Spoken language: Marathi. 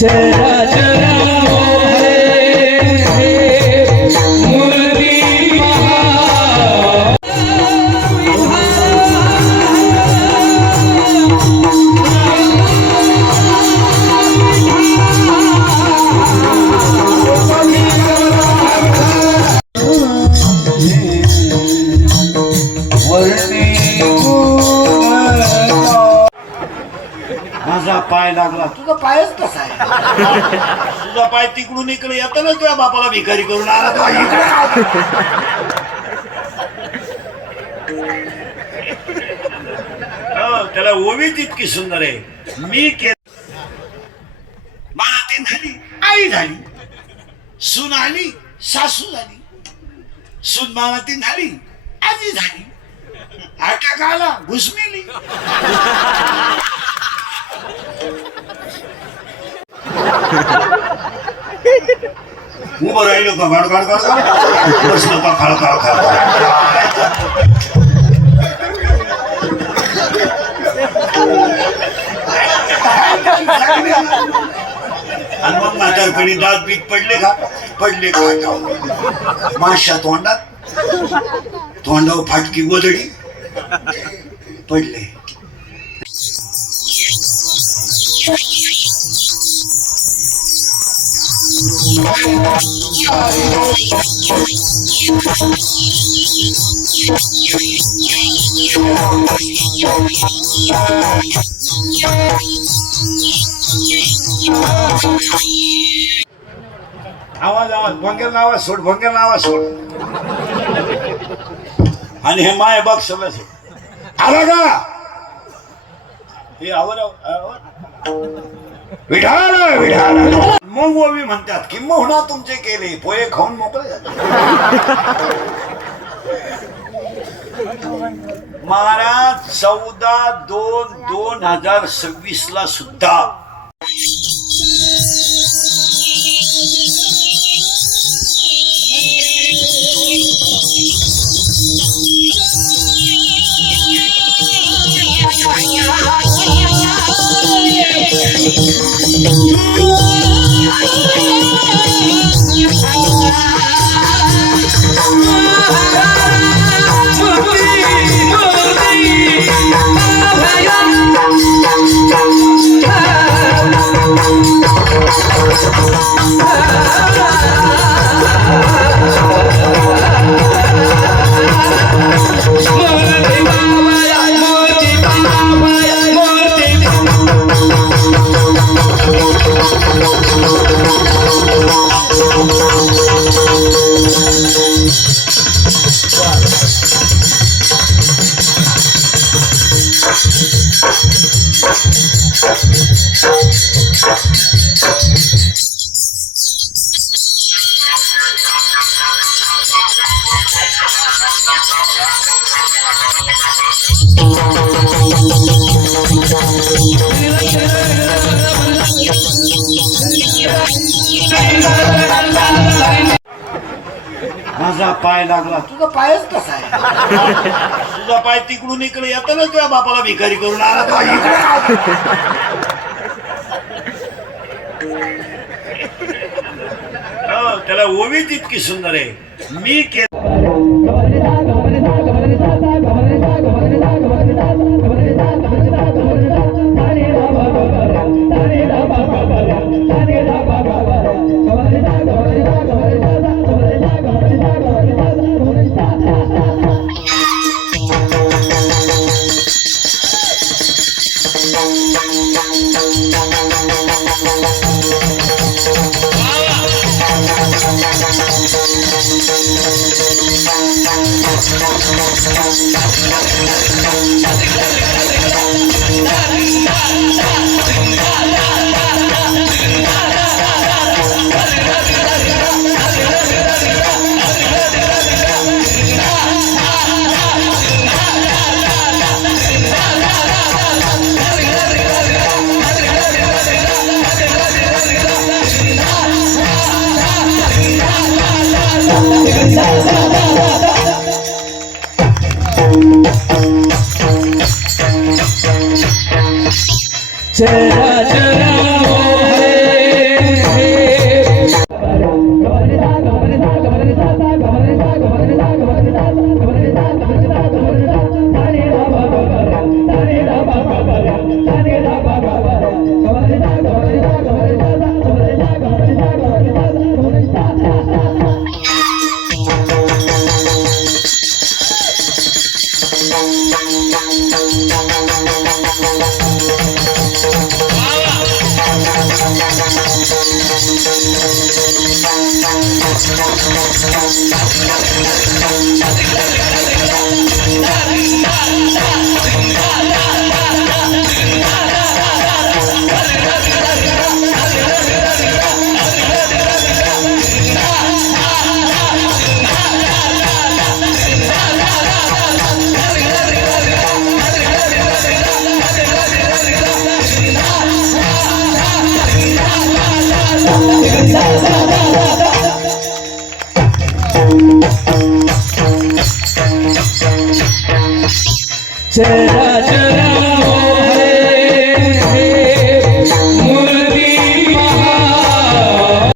चरा चरा माझा पाय लागला. तुझा पायच कसा आहे? तुझा पाय तिकडून इकडे येताना तुझ्या बापाला भिकारी करून आला तो इकडे. त्याला ओवीच इतकी सुंदर आहे. मी मानातीन झाली, आई झाली, सून आली, सासू झाली, सून मानातीन झाली, आजी झाली, अटॅक आला, घुसमेली. उभं राहिलो का गाड गाड गाड बसलो का खाळ खाळ खाळ. आणि मग म्हातारपणी दात बीत पडले का? पडले का? माशा तोंडात, तोंडावर फाटकी गोधडी पडले. आवाज आवाज भंगेल नावा सोड, भंगेल नावा सोड. आणि हे माय बघ सगळं आला का? हे आवर विढाला विढाला. मग ओवी म्हणतात की मोहना तुमचे केले पोहे खाऊन मोकळे झाले. महाराज 14/2/2026 ला सुद्धा माझा पाय लागला. तुझा पायच कसा आहे? तुझा पाय तिकडून इकडे येताना तुझ्या बापाला भिकारी करून आला तो इकडे. त्याला ओवीच इतकी सुंदर आहे. मी चरा चरा चरा चरा